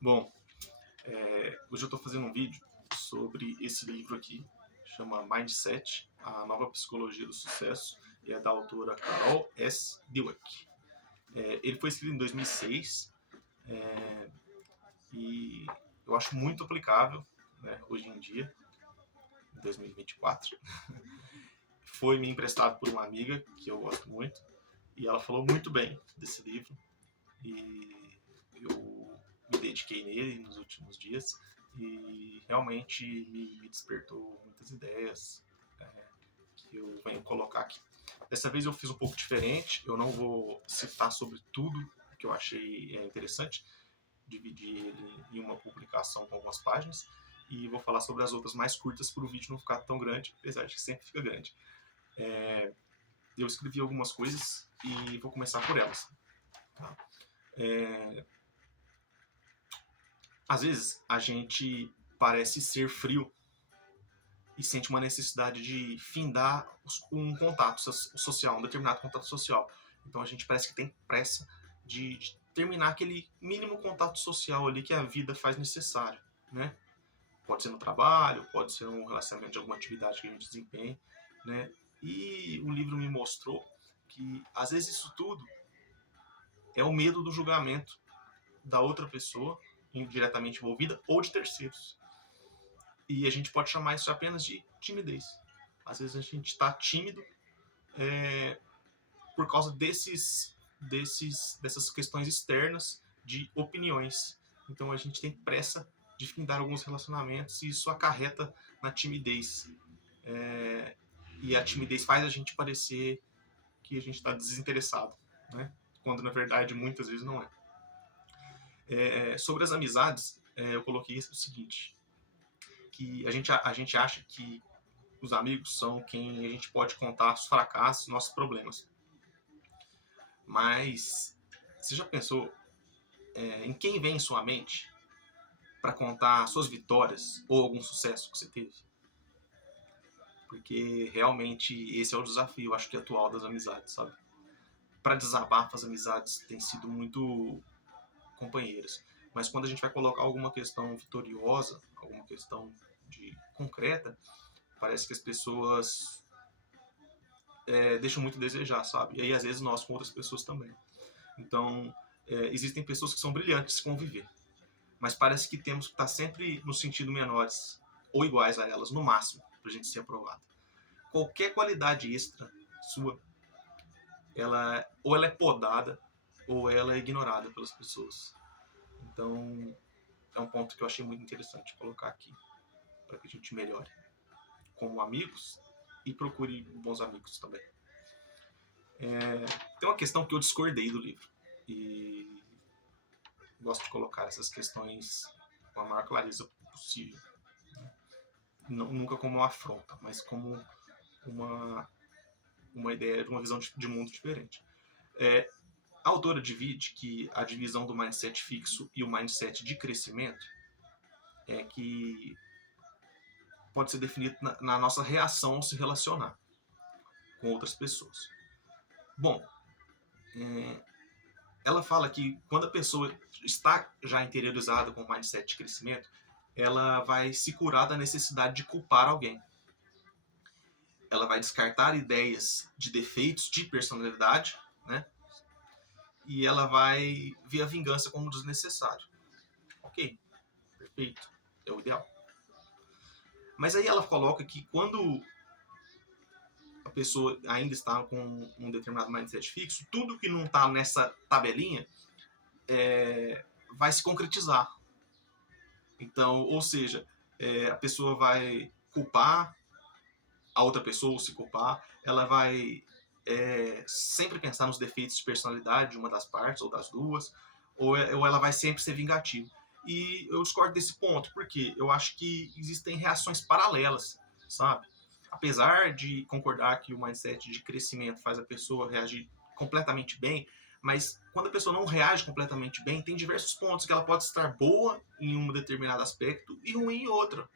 Bom, hoje eu estou fazendo um vídeo sobre esse livro aqui, chama Mindset, a nova psicologia do sucesso, e é da autora Carol S. Dweck. Ele foi escrito em 2006 e eu acho muito aplicável, né, hoje em dia, em 2024. Foi me emprestado por uma amiga que eu gosto muito e ela falou muito bem desse livro e eu me dediquei nele nos últimos dias e realmente me despertou muitas ideias que eu venho colocar aqui. Dessa vez eu fiz um pouco diferente, eu não vou citar sobre tudo que eu achei interessante, dividi ele em uma publicação com algumas páginas e vou falar sobre as outras mais curtas para o vídeo não ficar tão grande, apesar de que sempre fica grande. Eu escrevi algumas coisas e vou começar por elas. Tá? Às vezes a gente parece ser frio e sente uma necessidade de findar um contato social, um determinado contato social. Então a gente parece que tem pressa de terminar aquele mínimo contato social ali que a vida faz necessário, né? Pode ser no trabalho, pode ser um relacionamento de alguma atividade que a gente desempenha, né? E o livro me mostrou que às vezes isso tudo é o medo do julgamento da outra pessoa indiretamente envolvida ou de terceiros. E a gente pode chamar isso apenas de timidez. Às vezes a gente está tímido por causa dessas questões externas de opiniões. Então a gente tem pressa de findar alguns relacionamentos e isso acarreta na timidez. E a timidez faz a gente parecer que a gente está desinteressado, né? Quando na verdade muitas vezes não é. Sobre as amizades, eu coloquei o seguinte, que a gente acha que os amigos são quem a gente pode contar os fracassos, nossos problemas. Mas você já pensou em quem vem em sua mente para contar suas vitórias ou algum sucesso que você teve? Porque realmente esse é o desafio, acho que atual das amizades, sabe? Para desabafo, as amizades têm sido muito companheiras. Mas quando a gente vai colocar alguma questão vitoriosa, alguma questão concreta, parece que as pessoas deixam muito a desejar, sabe? E aí às vezes nós com outras pessoas também. Então, existem pessoas que são brilhantes de conviver, mas parece que temos que estar sempre no sentido menores ou iguais a elas, no máximo, para a gente ser aprovado. Qualquer qualidade extra sua, ou ela é podada ou ela é ignorada pelas pessoas. Então, é um ponto que eu achei muito interessante colocar aqui, para que a gente melhore como amigos e procure bons amigos também. Tem uma questão que eu discordei do livro e gosto de colocar essas questões com a maior clareza possível. Nunca como uma afronta, mas como uma ideia de uma visão de mundo diferente. A autora divide que a divisão do mindset fixo e o mindset de crescimento é que pode ser definido na nossa reação ao se relacionar com outras pessoas. Bom, ela fala que quando a pessoa está já interiorizada com o mindset de crescimento, ela vai se curar da necessidade de culpar alguém. Ela vai descartar ideias de defeitos de personalidade, né? E ela vai ver a vingança como desnecessário. Ok, perfeito, é o ideal. Mas aí ela coloca que quando a pessoa ainda está com um determinado mindset fixo, tudo que não está nessa tabelinha vai se concretizar. Então, ou seja, a pessoa vai culpar a outra pessoa, ou se culpar, ela vai sempre pensar nos defeitos de personalidade de uma das partes ou das duas, ou ela vai sempre ser vingativa. E eu discordo desse ponto, porque eu acho que existem reações paralelas, sabe? Apesar de concordar que o mindset de crescimento faz a pessoa reagir completamente bem, mas quando a pessoa não reage completamente bem, tem diversos pontos que ela pode estar boa em um determinado aspecto e ruim em outro,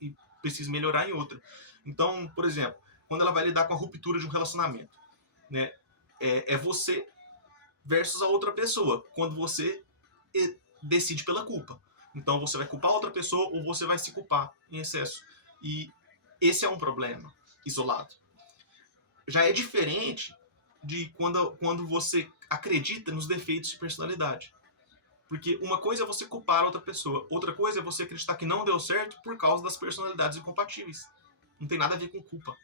e precisa melhorar em outra. Então, por exemplo, quando ela vai lidar com a ruptura de um relacionamento, né, é você versus a outra pessoa. Quando você decide pela culpa. Então você vai culpar outra pessoa ou você vai se culpar em excesso. E esse é um problema isolado. Já é diferente de quando você acredita nos defeitos de personalidade. Porque uma coisa é você culpar outra pessoa, outra coisa é você acreditar que não deu certo por causa das personalidades incompatíveis. Não tem nada a ver com culpa.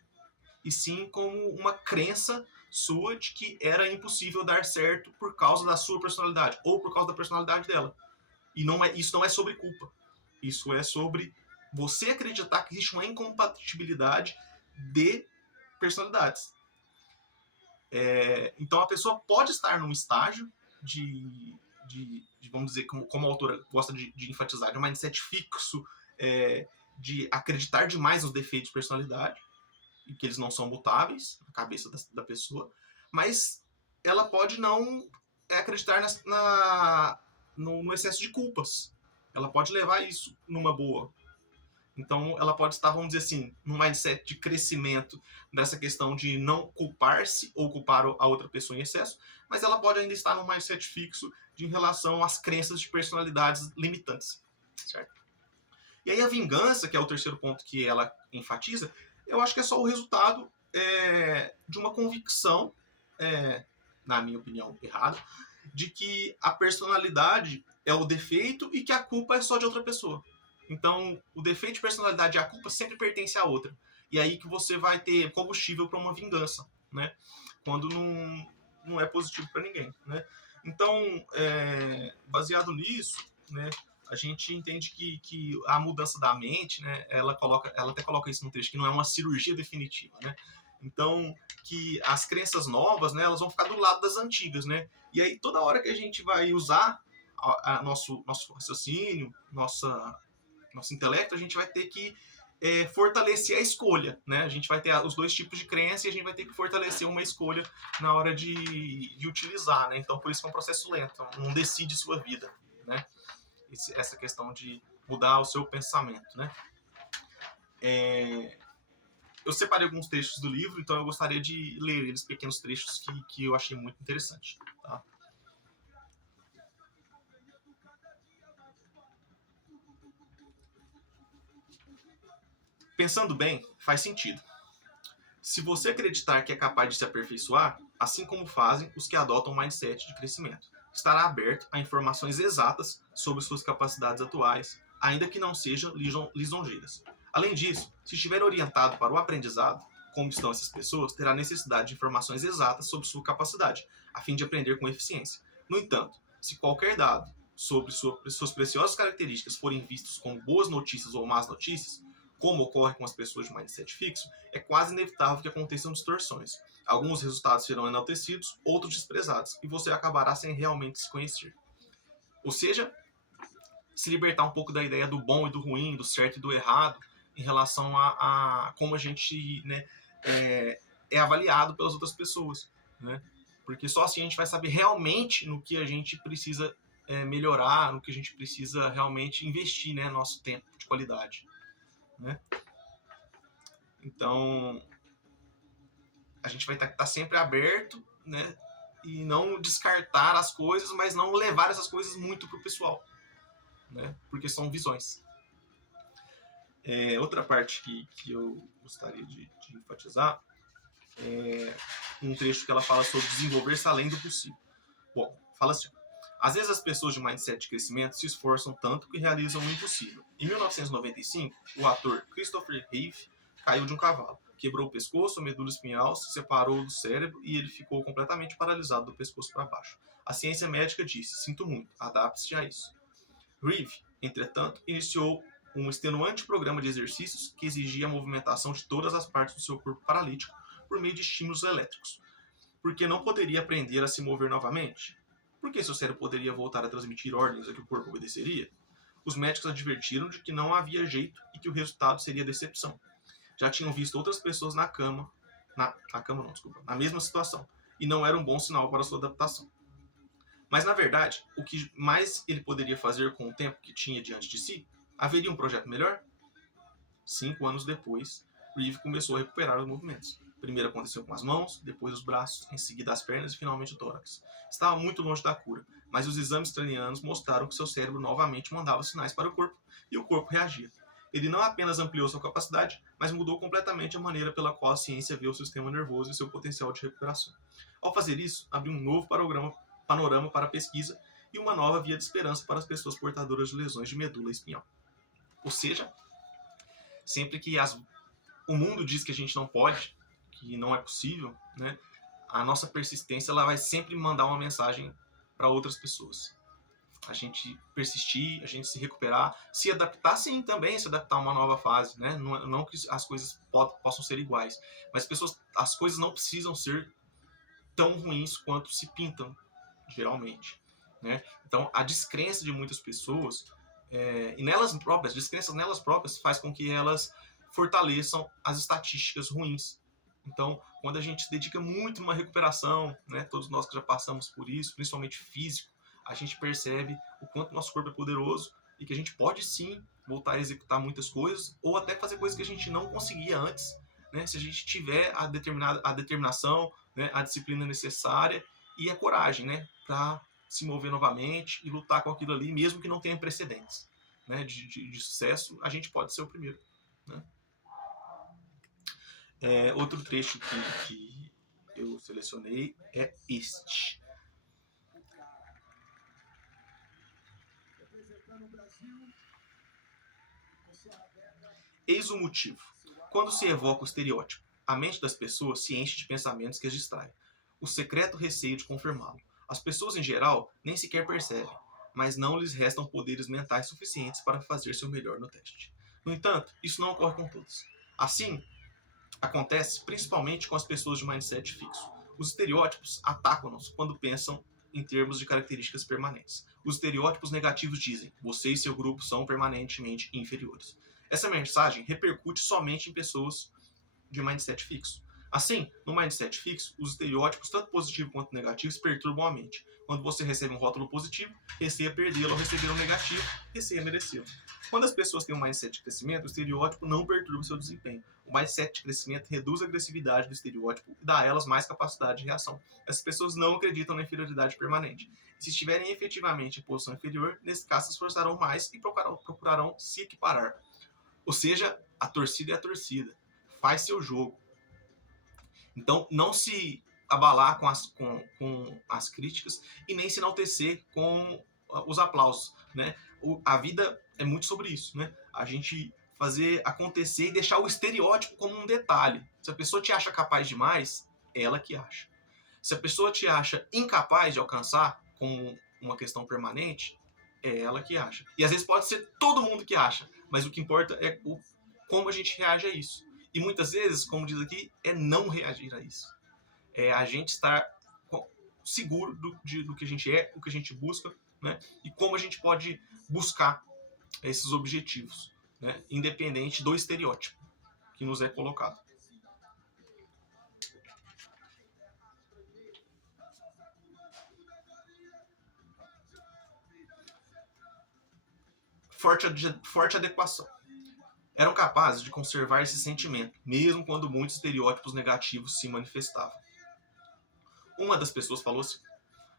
E sim com uma crença sua de que era impossível dar certo por causa da sua personalidade, ou por causa da personalidade dela. E isso não é sobre culpa. Isso é sobre você acreditar que existe uma incompatibilidade de personalidades. Então a pessoa pode estar num estágio de vamos dizer, como a autora gosta de enfatizar, de um mindset fixo, de acreditar demais nos defeitos de personalidade, e que eles não são mutáveis na cabeça da pessoa, mas ela pode não acreditar no excesso de culpas. Ela pode levar isso numa boa. Então, ela pode estar, vamos dizer assim, num mindset de crescimento dessa questão de não culpar-se ou culpar a outra pessoa em excesso, mas ela pode ainda estar num mindset fixo em relação às crenças de personalidades limitantes, certo? E aí a vingança, que é o terceiro ponto que ela enfatiza, eu acho que é só o resultado de uma convicção, na minha opinião, errada, de que a personalidade é o defeito e que a culpa é só de outra pessoa. Então, o defeito de personalidade e a culpa sempre pertence à outra. E aí que você vai ter combustível para uma vingança, né? Quando não é positivo para ninguém, né? Então, baseado nisso, né, a gente entende que a mudança da mente, né, ela até coloca isso no texto, que não é uma cirurgia definitiva, né? Então, que as crenças novas, né, elas vão ficar do lado das antigas, né? E aí, toda hora que a gente vai usar nosso raciocínio, nosso intelecto, a gente vai ter que fortalecer a escolha, né? A gente vai ter os dois tipos de crença e a gente vai ter que fortalecer uma escolha na hora de utilizar, né? Então, por isso que é um processo lento, não decide sua vida, né? Essa questão de mudar o seu pensamento, né? Eu separei alguns trechos do livro, então eu gostaria de ler eles, pequenos trechos que eu achei muito interessante, tá? Pensando bem, faz sentido. Se você acreditar que é capaz de se aperfeiçoar, assim como fazem os que adotam um mindset de crescimento, estará aberto a informações exatas sobre suas capacidades atuais, ainda que não sejam lisonjeiras. Além disso, se estiver orientado para o aprendizado, como estão essas pessoas, terá necessidade de informações exatas sobre sua capacidade, a fim de aprender com eficiência. No entanto, se qualquer dado sobre suas preciosas características forem vistos como boas notícias ou más notícias, como ocorre com as pessoas de mindset fixo, é quase inevitável que aconteçam distorções. Alguns resultados serão enaltecidos, outros desprezados, e você acabará sem realmente se conhecer. Ou seja, se libertar um pouco da ideia do bom e do ruim, do certo e do errado, em relação a como a gente, né, é avaliado pelas outras pessoas, né? Porque só assim a gente vai saber realmente no que a gente precisa melhorar, no que a gente precisa realmente investir, né, nosso tempo de qualidade, né? Então, a gente vai estar sempre aberto, né? E não descartar as coisas, mas não levar essas coisas muito pro pessoal, né? Porque são visões. Outra parte que eu gostaria de enfatizar é um trecho que ela fala sobre desenvolver-se além do possível. Bom, fala assim: às vezes as pessoas de mindset de crescimento se esforçam tanto que realizam o impossível. Em 1995, o ator Christopher Reeve caiu de um cavalo, quebrou o pescoço, a medula espinhal se separou do cérebro e ele ficou completamente paralisado do pescoço para baixo. A ciência médica disse: sinto muito, adapte-se a isso. Reeve, entretanto, iniciou um extenuante programa de exercícios que exigia a movimentação de todas as partes do seu corpo paralítico por meio de estímulos elétricos. Porque não poderia aprender a se mover novamente? Porque seu cérebro poderia voltar a transmitir ordens a que o corpo obedeceria? Os médicos advertiram de que não havia jeito e que o resultado seria decepção. Já tinham visto outras pessoas na mesma situação, e não era um bom sinal para sua adaptação. Mas, na verdade, o que mais ele poderia fazer com o tempo que tinha diante de si? Haveria um projeto melhor? 5 anos depois, Reeve começou a recuperar os movimentos. Primeiro aconteceu com as mãos, depois os braços, em seguida as pernas e finalmente o tórax. Estava muito longe da cura, mas os exames cranianos mostraram que seu cérebro novamente mandava sinais para o corpo e o corpo reagia. Ele não apenas ampliou sua capacidade, mas mudou completamente a maneira pela qual a ciência vê o sistema nervoso e seu potencial de recuperação. Ao fazer isso, abriu um novo panorama para a pesquisa e uma nova via de esperança para as pessoas portadoras de lesões de medula espinhal. Ou seja, sempre que o mundo diz que a gente não pode, que não é possível, né, a nossa persistência ela vai sempre mandar uma mensagem para outras pessoas. A gente persistir, a gente se recuperar, se adaptar, sim, também se adaptar a uma nova fase, né? Não que as coisas possam ser iguais, mas as coisas não precisam ser tão ruins quanto se pintam, geralmente, né? Então, a descrença de muitas pessoas e descrenças nelas próprias faz com que elas fortaleçam as estatísticas ruins. Então, quando a gente se dedica muito numa recuperação, né, todos nós que já passamos por isso, principalmente físico, a gente percebe o quanto nosso corpo é poderoso e que a gente pode sim voltar a executar muitas coisas ou até fazer coisas que a gente não conseguia antes, né, se a gente tiver a determinação, né, a disciplina necessária e a coragem, né, para se mover novamente e lutar com aquilo ali, mesmo que não tenha precedentes, né, de sucesso, a gente pode ser o primeiro, né? Outro trecho que eu selecionei é este. Eis o motivo. Quando se evoca o estereótipo, a mente das pessoas se enche de pensamentos que as distraem. O secreto receio de confirmá-lo. As pessoas, em geral, nem sequer percebem, mas não lhes restam poderes mentais suficientes para fazer seu melhor no teste. No entanto, isso não ocorre com todos. Assim, acontece principalmente com as pessoas de mindset fixo. Os estereótipos atacam-nos quando pensam em termos de características permanentes. Os estereótipos negativos dizem: você e seu grupo são permanentemente inferiores. Essa mensagem repercute somente em pessoas de mindset fixo. Assim, no mindset fixo, os estereótipos, tanto positivos quanto negativos, perturbam a mente. Quando você recebe um rótulo positivo, receia perdê-lo, ao receber um negativo, receia merecê-lo. Quando as pessoas têm um mindset de crescimento, o estereótipo não perturba o seu desempenho. O mindset de crescimento reduz a agressividade do estereótipo e dá a elas mais capacidade de reação. Essas pessoas não acreditam na inferioridade permanente. E se estiverem efetivamente em posição inferior, nesse caso se esforçarão mais e procurarão se equiparar. Ou seja, a torcida é a torcida. Faz seu jogo. Então, não se abalar com as críticas e nem se enaltecer com os aplausos, né? A vida é muito sobre isso, né? A gente fazer acontecer e deixar o estereótipo como um detalhe. Se a pessoa te acha capaz demais, é ela que acha. Se a pessoa te acha incapaz de alcançar como uma questão permanente, é ela que acha. E às vezes pode ser todo mundo que acha, mas o que importa é como a gente reage a isso. E muitas vezes, como diz aqui, é não reagir a isso. É a gente estar seguro do que a gente é, o que a gente busca, né? E como a gente pode buscar esses objetivos, né? Independente do estereótipo que nos é colocado. Forte adequação. Eram capazes de conservar esse sentimento, mesmo quando muitos estereótipos negativos se manifestavam. Uma das pessoas falou assim: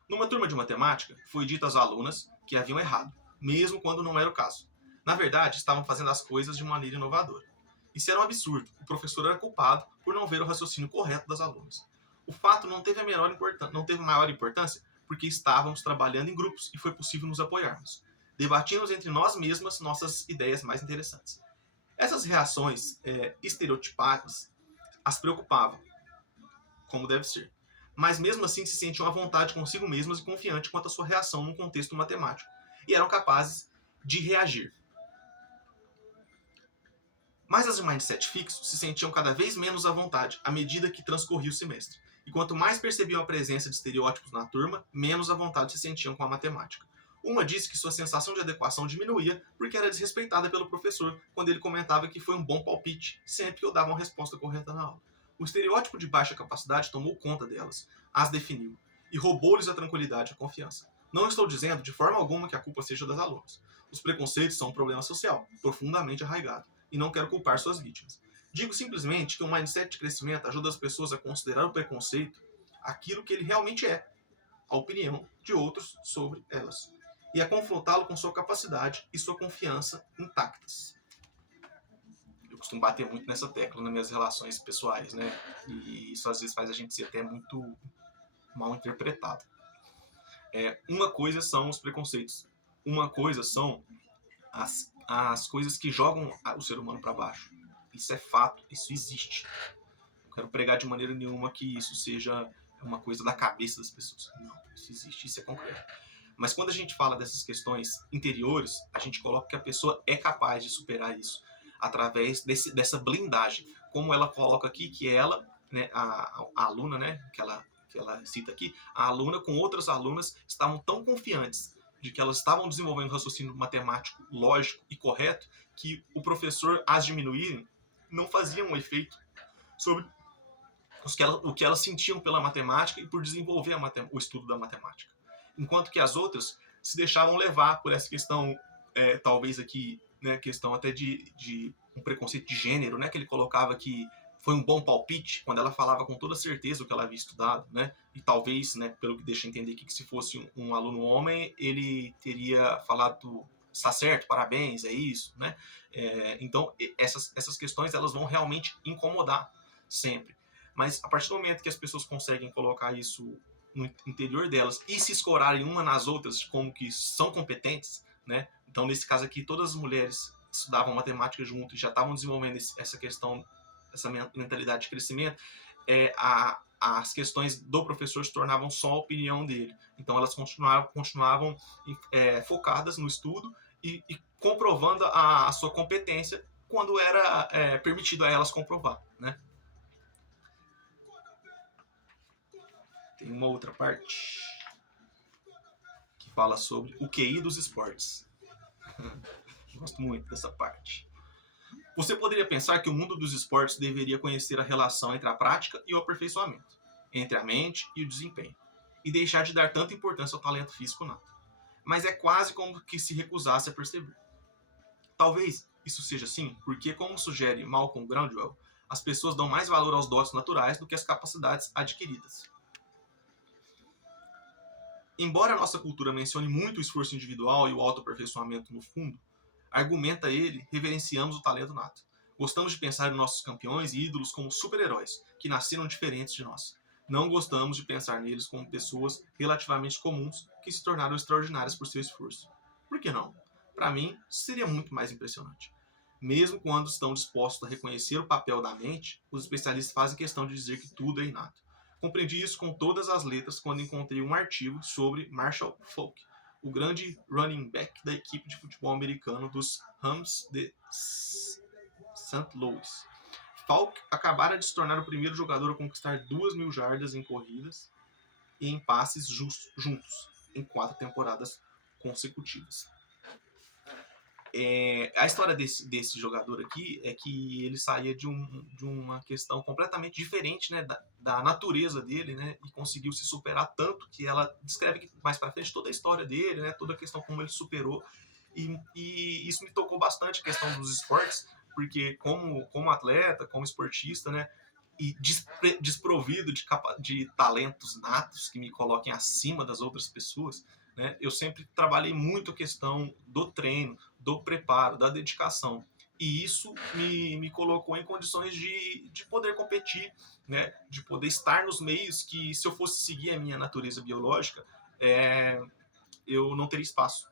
numa turma de matemática, foi dito às alunas que haviam errado, mesmo quando não era o caso. Na verdade, estavam fazendo as coisas de maneira inovadora. Isso era um absurdo. O professor era culpado por não ver o raciocínio correto das alunas. O fato não teve maior importância porque estávamos trabalhando em grupos e foi possível nos apoiarmos. Debatíamos entre nós mesmas nossas ideias mais interessantes. Essas reações estereotipadas as preocupavam, como deve ser. Mas mesmo assim se sentiam à vontade consigo mesmas e confiantes quanto à sua reação num contexto matemático. E eram capazes de reagir. Mas as de mindset fixo se sentiam cada vez menos à vontade à medida que transcorria o semestre. E quanto mais percebiam a presença de estereótipos na turma, menos à vontade se sentiam com a matemática. Uma disse que sua sensação de adequação diminuía porque era desrespeitada pelo professor quando ele comentava que foi um bom palpite sempre que eu dava uma resposta correta na aula. O estereótipo de baixa capacidade tomou conta delas, as definiu e roubou-lhes a tranquilidade e a confiança. Não estou dizendo de forma alguma que a culpa seja das alunas. Os preconceitos são um problema social, profundamente arraigado, e não quero culpar suas vítimas. Digo simplesmente que o mindset de crescimento ajuda as pessoas a considerar o preconceito aquilo que ele realmente é, a opinião de outros sobre elas, e a confrontá-lo com sua capacidade e sua confiança intactas. Eu costumo bater muito nessa tecla nas minhas relações pessoais, né? E isso às vezes faz a gente ser até muito mal interpretado. Uma coisa são os preconceitos, uma coisa são as coisas que jogam o ser humano para baixo. Isso é fato, isso existe. Não quero pregar de maneira nenhuma que isso seja uma coisa da cabeça das pessoas. Não, isso existe, isso é concreto. Mas quando a gente fala dessas questões interiores, a gente coloca que a pessoa é capaz de superar isso através dessa blindagem. Como ela coloca aqui, que ela, né, a aluna, né, que ela cita aqui, a aluna com outras alunas estavam tão confiantes de que elas estavam desenvolvendo raciocínio matemático lógico e correto, que o professor as diminuírem não fazia um efeito sobre o que elas sentiam pela matemática e por desenvolver o estudo da matemática. Enquanto que as outras se deixavam levar por essa questão, talvez aqui, né, questão até de um preconceito de gênero, né, que ele colocava que foi um bom palpite, quando ela falava com toda certeza o que ela havia estudado, né, e talvez, né, pelo que deixa entender aqui, que se fosse um aluno homem, ele teria falado, está certo, parabéns, é isso, né, então essas questões, elas vão realmente incomodar sempre. Mas a partir do momento que as pessoas conseguem colocar isso no interior delas e se escorarem uma nas outras como que são competentes, né? Então, nesse caso aqui, todas as mulheres estudavam matemática junto e já estavam desenvolvendo essa questão, essa mentalidade de crescimento, as questões do professor se tornavam só a opinião dele. Então, elas continuavam focadas no estudo e comprovando a sua competência quando era permitido a elas comprovar, né? Tem uma outra parte que fala sobre o QI dos esportes. Gosto muito dessa parte. Você poderia pensar que o mundo dos esportes deveria conhecer a relação entre a prática e o aperfeiçoamento, entre a mente e o desempenho, e deixar de dar tanta importância ao talento físico nato. Mas é quase como que se recusasse a perceber. Talvez isso seja assim porque, como sugere Malcolm Gladwell, as pessoas dão mais valor aos dotes naturais do que às capacidades adquiridas. Embora a nossa cultura mencione muito o esforço individual e o autoaperfeiçoamento no fundo, argumenta ele, reverenciamos o talento nato. Gostamos de pensar em nossos campeões e ídolos como super-heróis, que nasceram diferentes de nós. Não gostamos de pensar neles como pessoas relativamente comuns que se tornaram extraordinárias por seu esforço. Por que não? Para mim, seria muito mais impressionante. Mesmo quando estão dispostos a reconhecer o papel da mente, os especialistas fazem questão de dizer que tudo é inato. Compreendi isso com todas as letras quando encontrei um artigo sobre Marshall Faulk, o grande running back da equipe de futebol americano dos Rams de St. Louis. Faulk acabara de se tornar o primeiro jogador a conquistar 2.000 jardas em corridas e em passes juntos, em 4 temporadas consecutivas. A história desse jogador aqui é que ele saía de uma questão completamente diferente, né, da natureza dele, né, e conseguiu se superar tanto que ela descreve mais para frente toda a história dele, né, toda a questão como ele superou, e isso me tocou bastante, a questão dos esportes, porque como atleta, como esportista, né, e desprovido de talentos natos que me coloquem acima das outras pessoas, né, eu sempre trabalhei muito a questão do treino, do preparo, da dedicação. E isso me colocou em condições de poder competir, né, de poder estar nos meios que, se eu fosse seguir a minha natureza biológica, eu não teria espaço.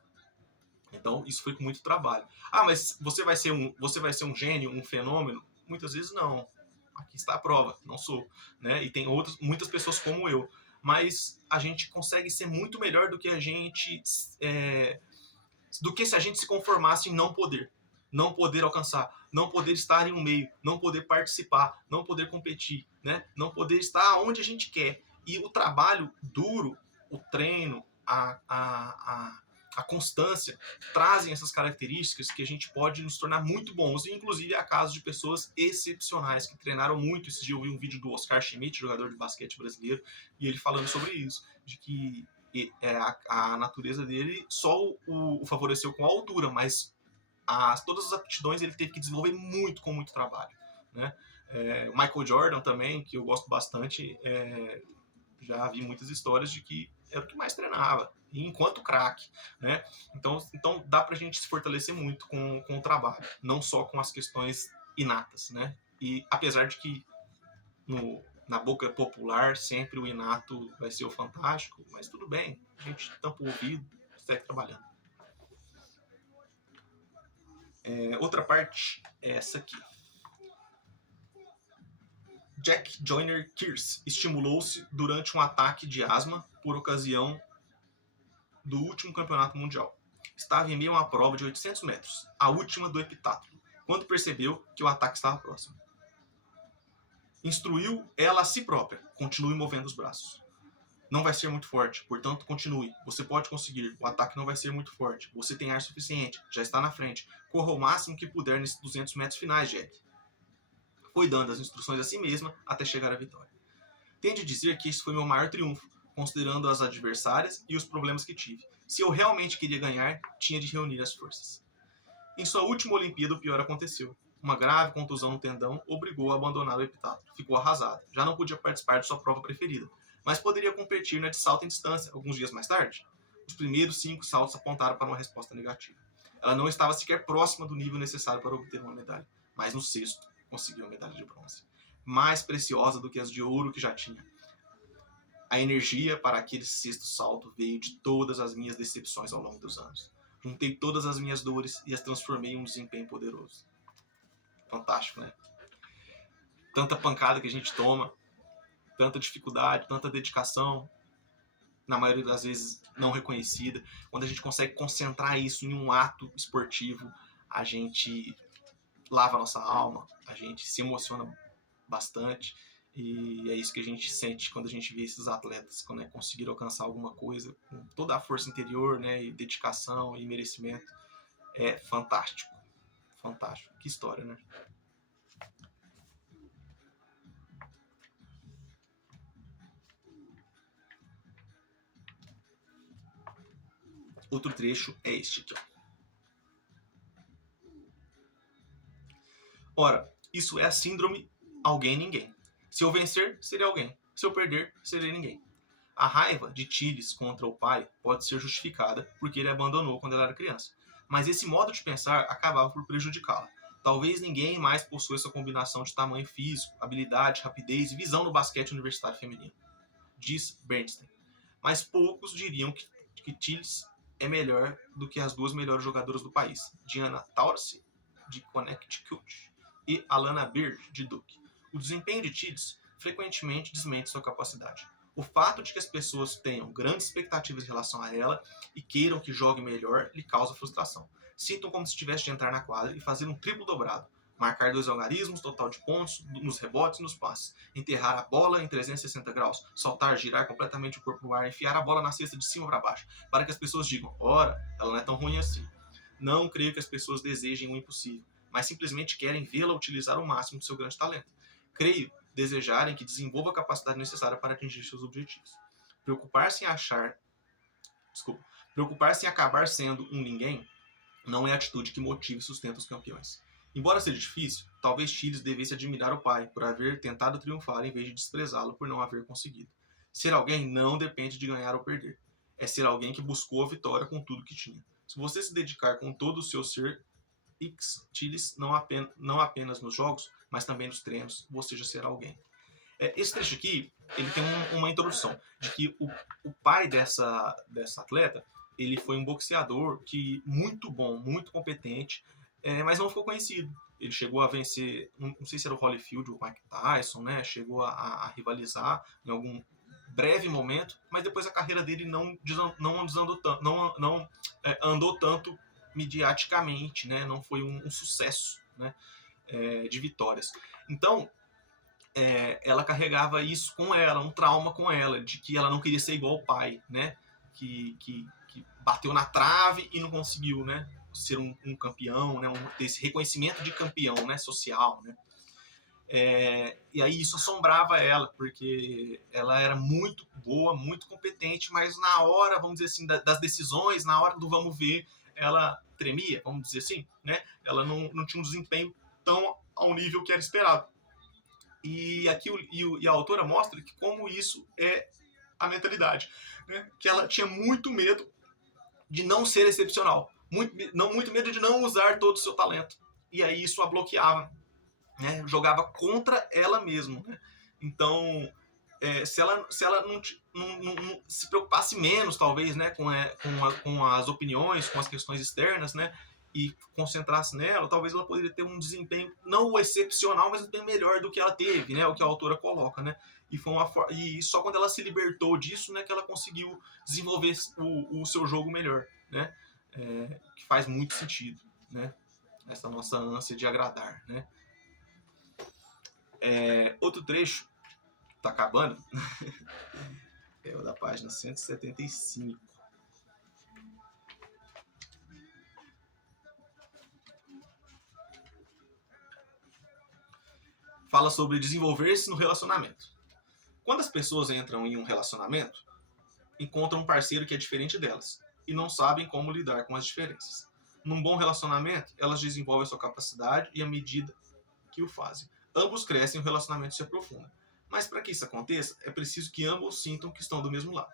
Então, isso foi com muito trabalho. Ah, mas você vai ser um gênio, um fenômeno? Muitas vezes não. Aqui está a prova, não sou. Né? E tem muitas pessoas como eu. Mas a gente consegue ser muito melhor do que a gente... do que se a gente se conformasse em não poder alcançar, não poder estar em um meio, não poder participar, não poder competir, né? Não poder estar onde a gente quer. E o trabalho duro, o treino, a constância trazem essas características que a gente pode nos tornar muito bons, e inclusive há casos de pessoas excepcionais que treinaram muito. Esse dia eu vi um vídeo do Oscar Schmidt, jogador de basquete brasileiro, e ele falando sobre isso, de que a natureza dele só o favoreceu com a altura, mas todas as aptidões ele teve que desenvolver com muito trabalho. né? O Michael Jordan também, que eu gosto bastante, já vi muitas histórias de que era o que mais treinava, enquanto craque, né? Então dá pra gente se fortalecer muito com o trabalho, não só com as questões inatas, né? E apesar de que na boca popular sempre o inato vai ser o fantástico, mas tudo bem, a gente tampa o ouvido, segue trabalhando. Outra parte é essa aqui. Jack Joyner Kearse estimulou-se durante um ataque de asma por ocasião do último campeonato mundial. Estava em meio a uma prova de 800 metros, a última do heptátlon, quando percebeu que o ataque estava próximo. Instruiu ela a si própria: continue movendo os braços. Não vai ser muito forte, portanto continue. Você pode conseguir, o ataque não vai ser muito forte. Você tem ar suficiente, já está na frente. Corra o máximo que puder nesses 200 metros finais, Jack. Foi dando as instruções a si mesma até chegar à vitória. Tenho de dizer que esse foi meu maior triunfo, considerando as adversárias e os problemas que tive. Se eu realmente queria ganhar, tinha de reunir as forças. Em sua última Olimpíada, o pior aconteceu. Uma grave contusão no tendão obrigou a abandonar o heptátlon. Ficou arrasado. Já não podia participar de sua prova preferida, mas poderia competir na de salto em distância alguns dias mais tarde. Os primeiros 5 saltos apontaram para uma resposta negativa. Ela não estava sequer próxima do nível necessário para obter uma medalha, mas no sexto conseguiu a medalha de bronze, mais preciosa do que as de ouro que já tinha. A energia para aquele sexto salto veio de todas as minhas decepções ao longo dos anos. Juntei todas as minhas dores e as transformei em um desempenho poderoso. Fantástico, né? Tanta pancada que a gente toma, tanta dificuldade, tanta dedicação, na maioria das vezes não reconhecida. Quando a gente consegue concentrar isso em um ato esportivo, a gente lava a nossa alma, a gente se emociona bastante, e é isso que a gente sente quando a gente vê esses atletas, quando conseguir alcançar alguma coisa com toda a força interior, né, e dedicação e merecimento. É fantástico, fantástico. Que história, né? Outro trecho é este aqui. Ora, isso é a síndrome alguém-ninguém. Se eu vencer, serei alguém. Se eu perder, serei ninguém. A raiva de Tillis contra o pai pode ser justificada porque ele a abandonou quando ela era criança. Mas esse modo de pensar acabava por prejudicá-la. Talvez ninguém mais possua essa combinação de tamanho físico, habilidade, rapidez e visão no basquete universitário feminino, diz Bernstein. Mas poucos diriam que Tillis é melhor do que as duas melhores jogadoras do país, Diana Taurasi, de Connecticut, e Alana Beard, de Duke. O desempenho de Tillis frequentemente desmente sua capacidade. O fato de que as pessoas tenham grandes expectativas em relação a ela e queiram que jogue melhor lhe causa frustração. Sintam como se tivesse de entrar na quadra e fazer um triplo dobrado, marcar 2 algarismos, total de pontos nos rebotes e nos passes, enterrar a bola em 360 graus, saltar, girar completamente o corpo no ar, enfiar a bola na cesta de cima para baixo, para que as pessoas digam: ora, ela não é tão ruim assim. Não creio que as pessoas desejem o impossível, mas simplesmente querem vê-la utilizar o máximo do seu grande talento. Creio desejarem que desenvolva a capacidade necessária para atingir seus objetivos. Preocupar-se em acabar sendo um ninguém não é a atitude que motiva e sustenta os campeões. Embora seja difícil, talvez Tillis devesse admirar o pai por haver tentado triunfar em vez de desprezá-lo por não haver conseguido. Ser alguém não depende de ganhar ou perder. É ser alguém que buscou a vitória com tudo que tinha. Se você se dedicar com todo o seu ser, Tillis, não apenas nos jogos, mas também nos treinos, você já será alguém. Esse trecho aqui, ele tem uma introdução de que o pai dessa atleta, ele foi um boxeador que muito bom, muito competente, mas não ficou conhecido. Ele chegou a vencer, não sei se era o Holyfield ou o Mike Tyson, né? Chegou a rivalizar em algum breve momento, mas depois a carreira dele não andou tanto mediaticamente, né? Não foi um sucesso, né? De vitórias. Então, ela carregava isso com ela, um trauma com ela, de que ela não queria ser igual ao pai, né? Que bateu na trave e não conseguiu, né? Ser um campeão, né? Ter esse reconhecimento de campeão, né? Social, né? E aí isso assombrava ela, porque ela era muito boa, muito competente, mas na hora, vamos dizer assim, das decisões, na hora do vamos ver, ela tremia, vamos dizer assim, né? Ela não tinha um desempenho tão ao nível que era esperado. E aqui a autora mostra que como isso é a mentalidade, né? Que ela tinha muito medo de não ser excepcional, muito medo de não usar todo o seu talento. E aí isso a bloqueava, né? Jogava contra ela mesma, né? Então, se ela não se preocupasse menos, talvez, né, com as opiniões, com as questões externas, né, e concentrasse nela, talvez ela poderia ter um desempenho, não o excepcional, mas um desempenho melhor do que ela teve, né, o que a autora coloca, né, e só quando ela se libertou disso, né, que ela conseguiu desenvolver o seu jogo melhor, né, que faz muito sentido, né, essa nossa ânsia de agradar, né. Outro trecho, tá acabando, é o da página 175. Fala sobre desenvolver-se no relacionamento. Quando as pessoas entram em um relacionamento, encontram um parceiro que é diferente delas e não sabem como lidar com as diferenças. Num bom relacionamento, elas desenvolvem a sua capacidade e à medida que o fazem. Ambos crescem e o relacionamento se aprofunda. Mas para que isso aconteça, é preciso que ambos sintam que estão do mesmo lado.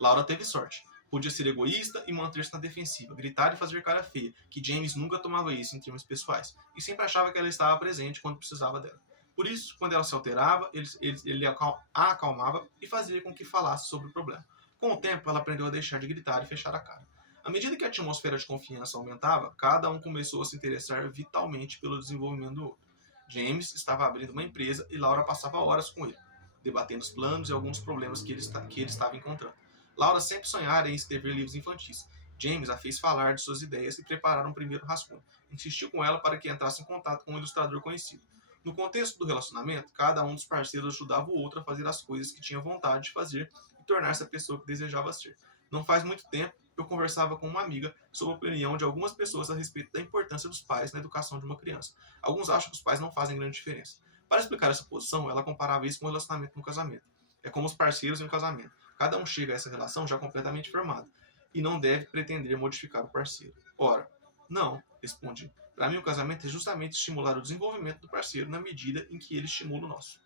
Laura teve sorte. Podia ser egoísta e manter-se na defensiva, gritar e fazer cara feia, que James nunca tomava isso em termos pessoais, e sempre achava que ela estava presente quando precisava dela. Por isso, quando ela se alterava, ele a acalmava e fazia com que falasse sobre o problema. Com o tempo, ela aprendeu a deixar de gritar e fechar a cara. À medida que a atmosfera de confiança aumentava, cada um começou a se interessar vitalmente pelo desenvolvimento do outro. James estava abrindo uma empresa e Laura passava horas com ele, debatendo os planos e alguns problemas que ele estava encontrando. Laura sempre sonhara em escrever livros infantis. James a fez falar de suas ideias e preparar um primeiro rascunho. Insistiu com ela para que entrasse em contato com um ilustrador conhecido. No contexto do relacionamento, cada um dos parceiros ajudava o outro a fazer as coisas que tinha vontade de fazer e tornar-se a pessoa que desejava ser. Não faz muito tempo, eu conversava com uma amiga sobre a opinião de algumas pessoas a respeito da importância dos pais na educação de uma criança. Alguns acham que os pais não fazem grande diferença. Para explicar essa posição, ela comparava isso com o relacionamento no casamento. É como os parceiros em um casamento. Cada um chega a essa relação já completamente formado e não deve pretender modificar o parceiro. Ora, não, respondi. Para mim, o casamento é justamente estimular o desenvolvimento do parceiro na medida em que ele estimula o nosso.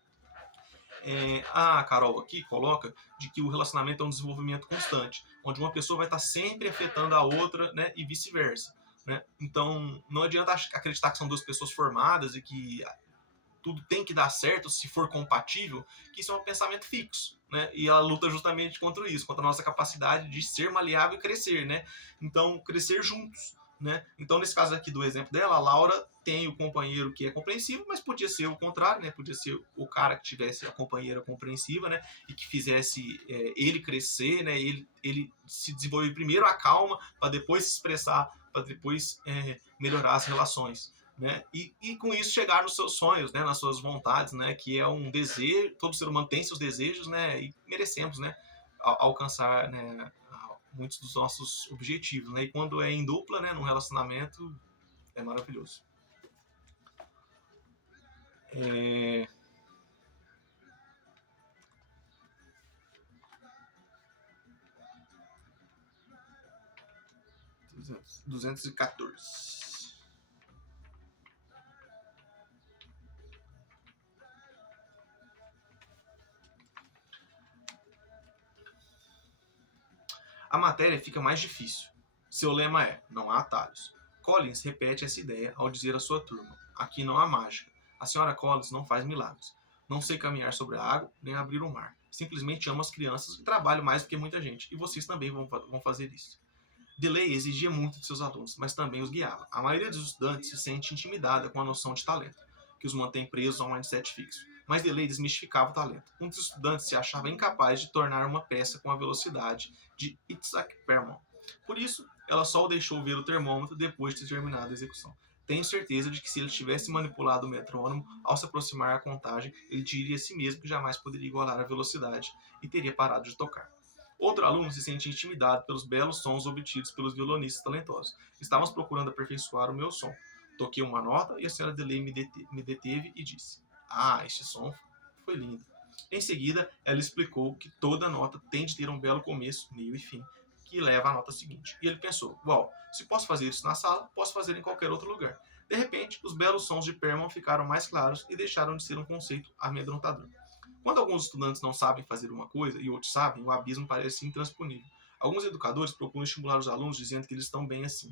A Carol aqui coloca de que o relacionamento é um desenvolvimento constante, onde uma pessoa vai estar sempre afetando a outra, né, e vice-versa. Né? Então, não adianta acreditar que são duas pessoas formadas e que tudo tem que dar certo se for compatível, que isso é um pensamento fixo, né? E ela luta justamente contra isso, contra a nossa capacidade de ser maleável e crescer, né? Então, crescer juntos, né? Então, nesse caso aqui do exemplo dela, a Laura tem o companheiro que é compreensivo, mas podia ser o contrário, né? Podia ser o cara que tivesse a companheira compreensiva, né? E que fizesse ele crescer, né? Ele se desenvolver primeiro a calma, para depois se expressar, para depois melhorar as relações. Né? E com isso chegar nos seus sonhos, né? Nas suas vontades, né? Que é um desejo, todo ser humano tem seus desejos, né? E merecemos, né? Alcançar, né? Muitos dos nossos objetivos, né? E quando é em dupla, né? Num relacionamento, é maravilhoso. 214. A matéria fica mais difícil. Seu lema é: não há atalhos. Collins repete essa ideia ao dizer à sua turma: aqui não há mágica. A senhora Collins não faz milagres. Não sei caminhar sobre a água, nem abrir o mar. Simplesmente amo as crianças e trabalho mais do que muita gente. E vocês também vão fazer isso. DeLay exigia muito de seus alunos, mas também os guiava. A maioria dos estudantes se sente intimidada com a noção de talento, que os mantém presos a um mindset fixo. Mas DeLay desmistificava o talento. Um dos estudantes se achava incapaz de tornar uma peça com a velocidade de Isaac Perlman. Por isso, ela só o deixou ver o termômetro depois de ter terminado a execução. Tenho certeza de que se ele tivesse manipulado o metrônomo, ao se aproximar da contagem, ele diria a si mesmo que jamais poderia igualar a velocidade e teria parado de tocar. Outro aluno se sentia intimidado pelos belos sons obtidos pelos violonistas talentosos. Estávamos procurando aperfeiçoar o meu som. Toquei uma nota e a senhora DeLay me deteve e disse: ah, este som foi lindo. Em seguida, ela explicou que toda nota tem de ter um belo começo, meio e fim, que leva à nota seguinte. E ele pensou, uau, se posso fazer isso na sala, posso fazer em qualquer outro lugar. De repente, os belos sons de Perman ficaram mais claros e deixaram de ser um conceito amedrontador. Quando alguns estudantes não sabem fazer uma coisa e outros sabem, o abismo parece intransponível. Alguns educadores procuram estimular os alunos dizendo que eles estão bem assim.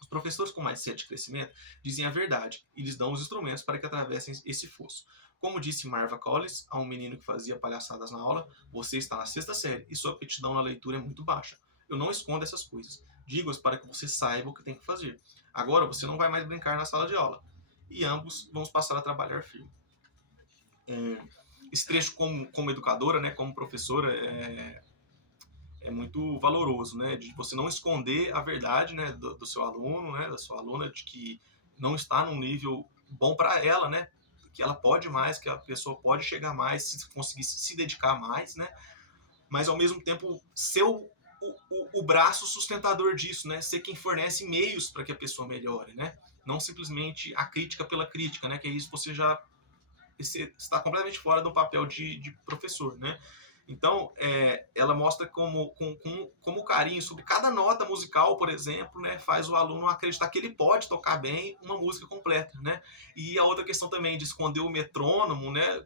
Os professores com mindset de crescimento dizem a verdade e lhes dão os instrumentos para que atravessem esse fosso. Como disse Marva Collins a um menino que fazia palhaçadas na aula, você está na sexta série e sua aptidão na leitura é muito baixa. Eu não escondo essas coisas. Digo-as para que você saiba o que tem que fazer. Agora você não vai mais brincar na sala de aula. E ambos vamos passar a trabalhar firme. Esse trecho como educadora, né, como professora, é muito valoroso, né, de você não esconder a verdade, né, do seu aluno, né, da sua aluna, de que não está num nível bom para ela, né, que ela pode mais, que a pessoa pode chegar mais, se conseguir se dedicar mais, né, mas ao mesmo tempo ser o braço sustentador disso, né, ser quem fornece meios para que a pessoa melhore, né, não simplesmente a crítica pela crítica, né, que é isso você já está completamente fora do papel de professor, né. Então, ela mostra como carinho sobre cada nota musical, por exemplo, né, faz o aluno acreditar que ele pode tocar bem uma música completa, né? E a outra questão também de esconder o metrônomo, né,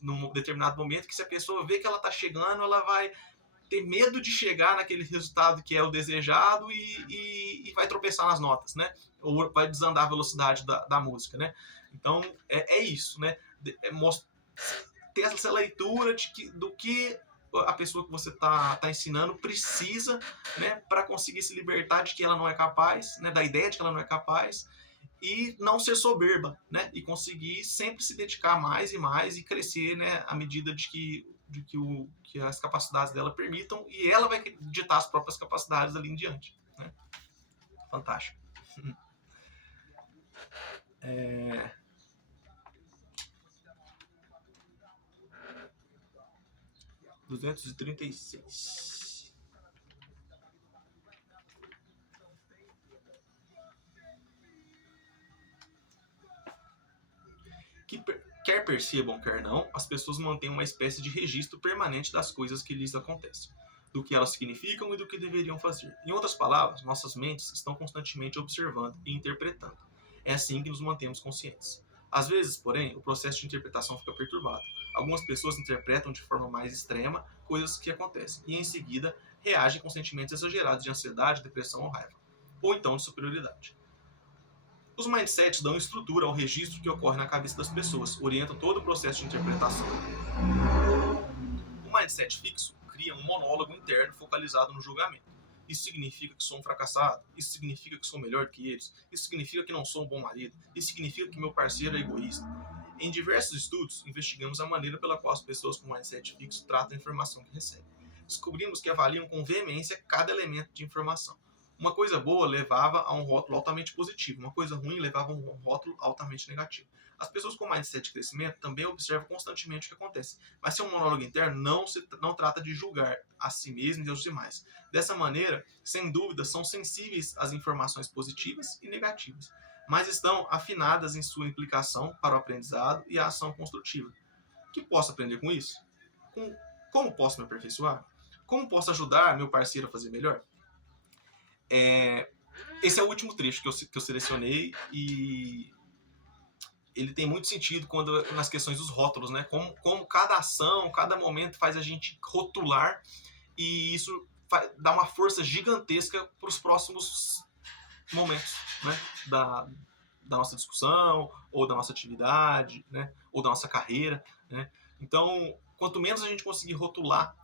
num determinado momento, que se a pessoa vê que ela está chegando, ela vai ter medo de chegar naquele resultado que é o desejado e vai tropeçar nas notas, né? Ou vai desandar a velocidade da música, né? Então, é isso, né? Ter essa leitura do que a pessoa que você está ensinando precisa, né, para conseguir se libertar de que ela não é capaz, né, da ideia de que ela não é capaz, e não ser soberba, né, e conseguir sempre se dedicar mais e mais e crescer, né, à medida que as capacidades dela permitam, e ela vai ditar as próprias capacidades ali em diante, né? Fantástico. 236. Quer percebam, quer não, as pessoas mantêm uma espécie de registro permanente das coisas que lhes acontecem, do que elas significam e do que deveriam fazer. Em outras palavras, nossas mentes estão constantemente observando e interpretando. É assim que nos mantemos conscientes. Às vezes, porém, o processo de interpretação fica perturbado. Algumas pessoas interpretam de forma mais extrema coisas que acontecem e, em seguida, reagem com sentimentos exagerados de ansiedade, depressão ou raiva, ou então de superioridade. Os mindsets dão estrutura ao registro que ocorre na cabeça das pessoas, orientam todo o processo de interpretação. O mindset fixo cria um monólogo interno focalizado no julgamento. Isso significa que sou um fracassado, isso significa que sou melhor que eles, isso significa que não sou um bom marido, isso significa que meu parceiro é egoísta. Em diversos estudos, investigamos a maneira pela qual as pessoas com mindset fixo tratam a informação que recebem. Descobrimos que avaliam com veemência cada elemento de informação. Uma coisa boa levava a um rótulo altamente positivo, uma coisa ruim levava a um rótulo altamente negativo. As pessoas com mindset de crescimento também observam constantemente o que acontece, mas seu monólogo interno não trata de julgar a si mesmo e aos demais. Dessa maneira, sem dúvida, são sensíveis às informações positivas e negativas, mas estão afinadas em sua implicação para o aprendizado e a ação construtiva. O que posso aprender com isso? Como posso me aperfeiçoar? Como posso ajudar meu parceiro a fazer melhor? Esse é o último trecho que eu selecionei e ele tem muito sentido nas questões dos rótulos, né? Como cada ação, cada momento faz a gente rotular e isso dá uma força gigantesca para os próximos momentos, né? Da nossa discussão, ou da nossa atividade, né? Ou da nossa carreira, né? Então, quanto menos a gente conseguir rotular,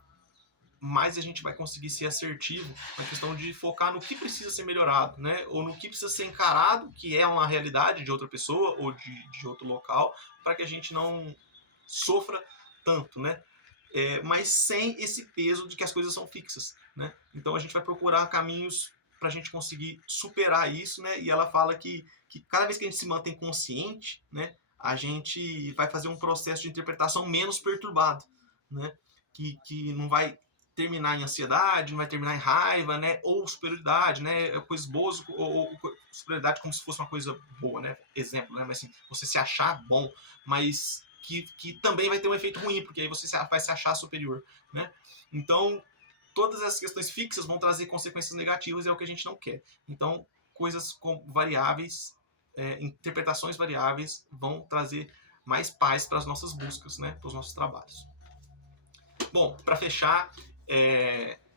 mais a gente vai conseguir ser assertivo na questão de focar no que precisa ser melhorado, né? Ou no que precisa ser encarado, que é uma realidade de outra pessoa ou de outro local, para que a gente não sofra tanto, né? Mas sem esse peso de que as coisas são fixas, né? Então a gente vai procurar caminhos para a gente conseguir superar isso, né? E ela fala que cada vez que a gente se mantém consciente, né? A gente vai fazer um processo de interpretação menos perturbado, né? Que não vai terminar em ansiedade, não vai terminar em raiva, né? Ou superioridade, né? Coisas boas ou superioridade como se fosse uma coisa boa, né? Exemplo, né? Mas assim, você se achar bom, mas que também vai ter um efeito ruim, porque aí você vai se achar superior, né? Então, todas essas questões fixas vão trazer consequências negativas e é o que a gente não quer. Então, coisas com variáveis, interpretações variáveis vão trazer mais paz para as nossas buscas, né, para os nossos trabalhos. Bom, para fechar,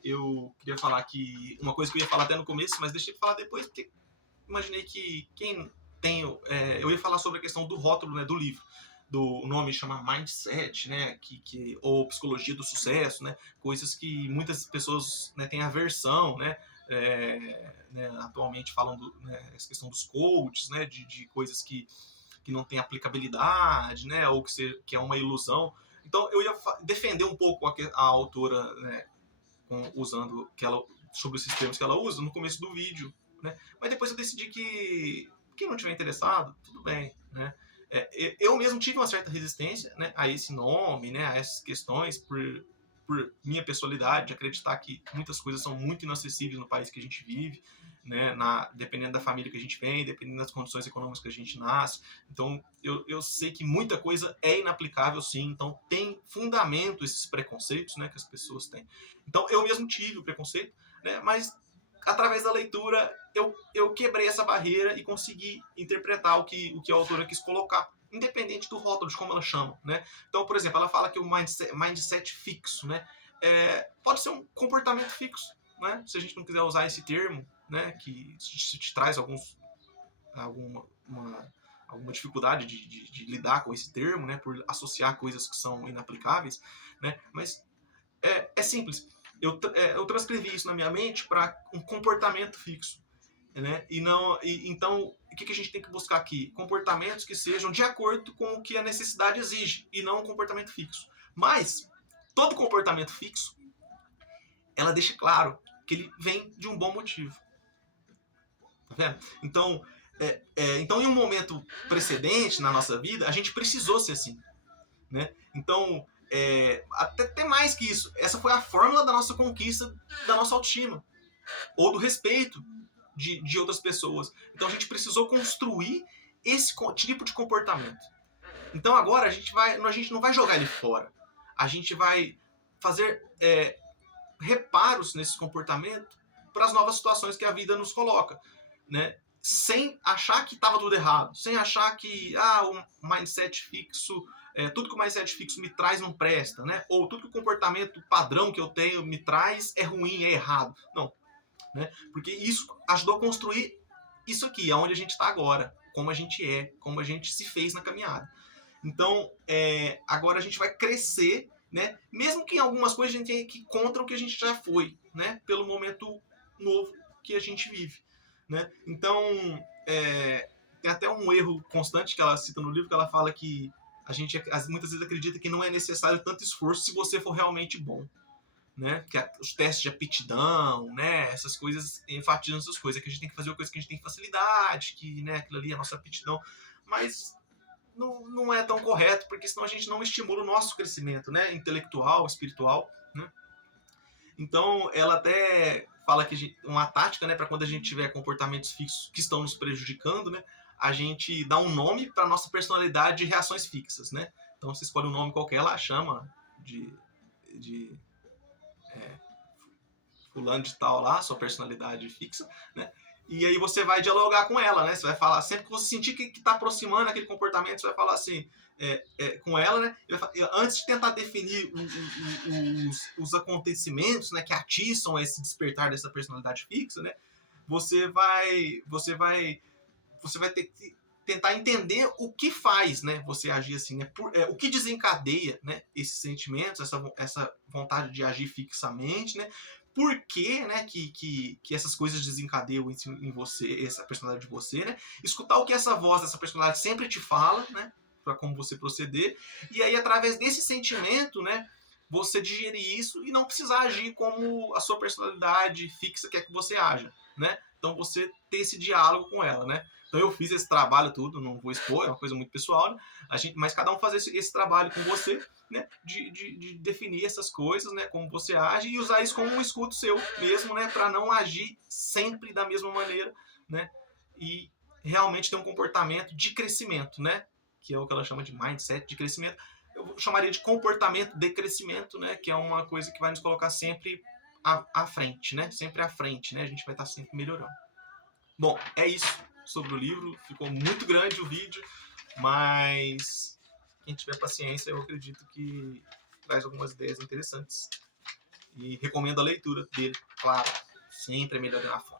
eu queria falar que uma coisa que eu ia falar até no começo, mas deixei de falar depois, porque imaginei que quem tem... eu ia falar sobre a questão do rótulo, né, do livro. O nome chama Mindset, né, ou Psicologia do Sucesso, né, coisas que muitas pessoas, né, têm aversão, né, atualmente falam essa questão dos coaches, né, de coisas que não tem aplicabilidade, né, ou que é uma ilusão. Então eu ia defender um pouco a autora, né, usando sobre esses termos que ela usa no começo do vídeo, né, mas depois eu decidi que quem não tiver interessado, tudo bem, né. Eu mesmo tive uma certa resistência, né, a esse nome, né, a essas questões, por minha personalidade, de acreditar que muitas coisas são muito inacessíveis no país que a gente vive, né, dependendo da família que a gente vem, dependendo das condições econômicas que a gente nasce. Então, eu sei que muita coisa é inaplicável, sim. Então, tem fundamento esses preconceitos, né, que as pessoas têm. Então, eu mesmo tive o preconceito, né, mas através da leitura eu quebrei essa barreira e consegui interpretar o que a autora quis colocar, independente do rótulo, de como ela chama, né? Então, por exemplo, ela fala que o mindset fixo, né, pode ser um comportamento fixo, né? Se a gente não quiser usar esse termo, né, que te traz alguma dificuldade de lidar com esse termo, né, por associar coisas que são inaplicáveis, né? Mas é simples. Eu transcrevi isso na minha mente para um comportamento fixo, né? Então, o que a gente tem que buscar aqui? Comportamentos que sejam de acordo com o que a necessidade exige, e não um comportamento fixo. Mas, todo comportamento fixo, ela deixa claro que ele vem de um bom motivo. Tá vendo? Então, em um momento precedente na nossa vida, a gente precisou ser assim, né? Então, até mais que isso, essa foi a fórmula da nossa conquista, da nossa autoestima, ou do respeito de outras pessoas. Então a gente precisou construir esse tipo de comportamento. Então agora a gente não vai jogar ele fora. A gente vai fazer reparos nesse comportamento para as novas situações que a vida nos coloca, né? Sem achar que estava tudo errado, sem achar que o mindset fixo, tudo que o mindset fixo me traz não presta, né? Ou tudo que o comportamento padrão que eu tenho me traz é ruim, é errado. Não, né? Porque isso ajudou a construir isso aqui, aonde a gente está agora, como a gente como a gente se fez na caminhada. Então, agora a gente vai crescer, né? Mesmo que em algumas coisas a gente tenha que ir contra o que a gente já foi, né? Pelo momento novo que a gente vive, né? Então, tem até um erro constante que ela cita no livro, que ela fala que a gente muitas vezes acredita que não é necessário tanto esforço se você for realmente bom, né? Que os testes de aptidão, né? Essas coisas enfatizam essas coisas, que a gente tem que fazer uma coisa que a gente tem facilidade, que, né, aquilo ali é a nossa aptidão, mas não é tão correto, porque senão a gente não estimula o nosso crescimento, né? Intelectual, espiritual, né? Então, ela até fala que uma tática, né, para quando a gente tiver comportamentos fixos que estão nos prejudicando, né, a gente dá um nome para nossa personalidade de reações fixas, né? Então, você escolhe um nome qualquer, ela chama de fulano de tal lá, sua personalidade fixa, né? E aí você vai dialogar com ela, né? Você vai falar, sempre que você sentir que está aproximando aquele comportamento, você vai falar assim, com ela, né? Antes de tentar definir os acontecimentos, né, que atiçam esse despertar dessa personalidade fixa, né? Você vai ter que tentar entender o que faz, né, você agir assim, né? O que desencadeia, né, esses sentimentos, essa vontade de agir fixamente, né? Por que, né, que essas coisas desencadeiam em você, essa personalidade de você, né? Escutar o que essa voz dessa personalidade sempre te fala, né, para como você proceder, e aí através desse sentimento, né, você digerir isso e não precisar agir como a sua personalidade fixa quer que você haja, né? Então você ter esse diálogo com ela, né? Então eu fiz esse trabalho tudo, não vou expor, é uma coisa muito pessoal, né? mas cada um fazer esse trabalho com você, né? De definir essas coisas, né? Como você age e usar isso como um escudo seu mesmo, né? Para não agir sempre da mesma maneira, né? E realmente ter um comportamento de crescimento, né? Que é o que ela chama de mindset de crescimento. Eu chamaria de comportamento de crescimento, né? Que é uma coisa que vai nos colocar sempre à frente, né? Sempre à frente, né? A gente vai estar sempre melhorando. Bom, é isso sobre o livro. Ficou muito grande o vídeo, mas quem tiver paciência, eu acredito que traz algumas ideias interessantes. E recomendo a leitura dele, claro. Sempre é melhor à frente.